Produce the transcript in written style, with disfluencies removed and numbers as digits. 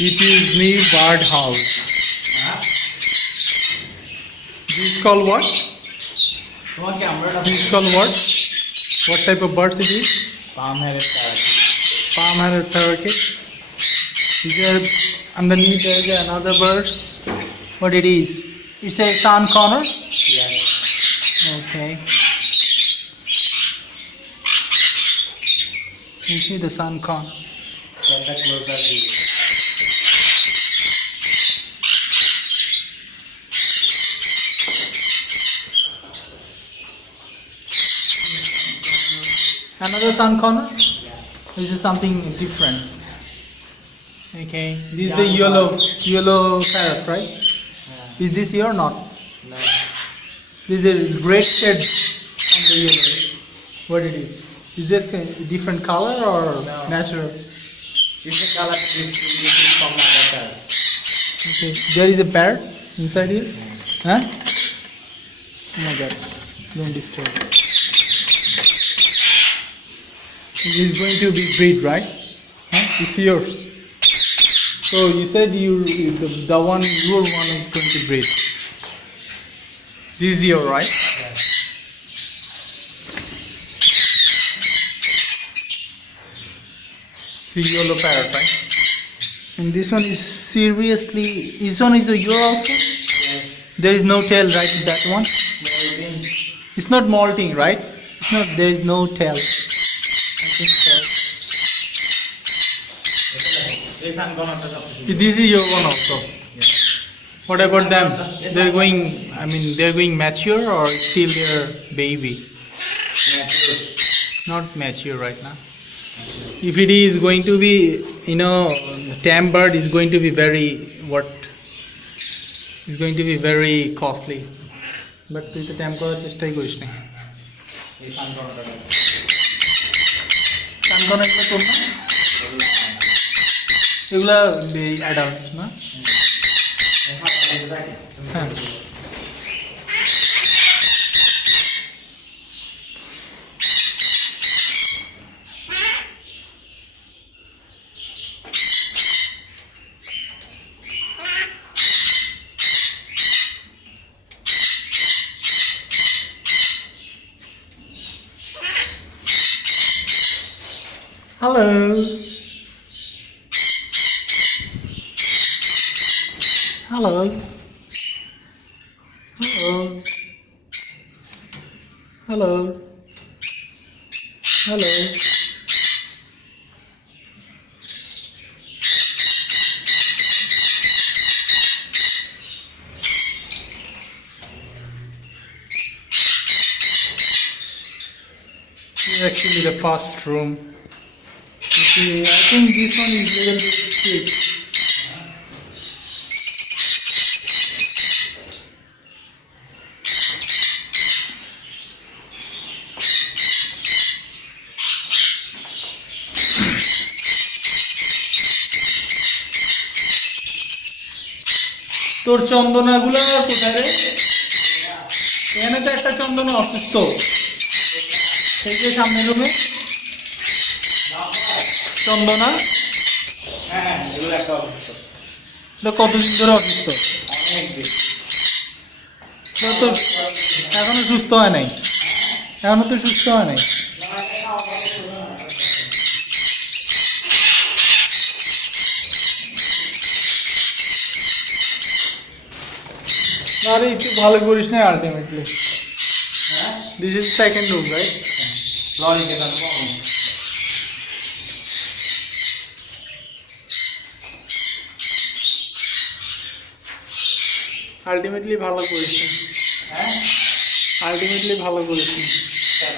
It is new bird house. This is called what? This is called what? What type of birds it is? Palm-headed parrot. Palm-headed parakeet. Is there underneath there is another birds? What it is? It's a sun corner. Yes. Okay. You see the sun corn. Get the closer view. Another sun corner. Yeah. This is something different. Okay. This is Yeah, the yellow parrot, right? Yeah. Is this here or not? No. This is a red shade on the yellow. What it is? Is this a different color or No. natural? It's the color this is from other parrots. Okay. There is a parrot inside here. Huh? Oh my God! Don't disturb. This is going to be breed, right? Huh? It's yours. So you said the one your one is going to breed. This is your, right? Yes. The yellow parrot, right? And this one is seriously. This one is your also. Yes. There is no tail, right? That one. Molting. It's not molting, right? It's not. There is no tail. I think so. This I'm gonna touch up. This is your one also. Yes. What about them? They're going. I mean, they're going mature or still they're baby? Mature. Not mature right now. If it is going to be, the tame bird is going to be very what? It's going to be very costly. But তুই তো tame করার চেষ্টাই করিস না। This I'm gonna touch up. কানকনা এগুলো তোর না? এগুলা অ্যাডাল্ট না? হ্যাঁ। Hello. Hello. Hello. Hello. Hello. This is actually the first room. You see, I think this one is a little bit sick. তোর চন্দনাগুলো কোথায় রে? এখানে তো একটা চন্দনা অসুস্থ। এই যে সামনের রুমে চন্দনা, হ্যাঁ, এগুলো একটা অসুস্থ। এটা কতদিন ধরে অসুস্থ? অনেক দিন। এটা তো এখনো সুস্থ হয় নাই। এখনো তো সুস্থ হয় নাই। আরে একটু ভালো করিস না আলটিমেটলি। হ্যাঁ? This is second room, right? লরিকে কেন পাবো? আলটিমেটলি ভালো করিস না। হ্যাঁ? আলটিমেটলি ভালো করিস না। কেন?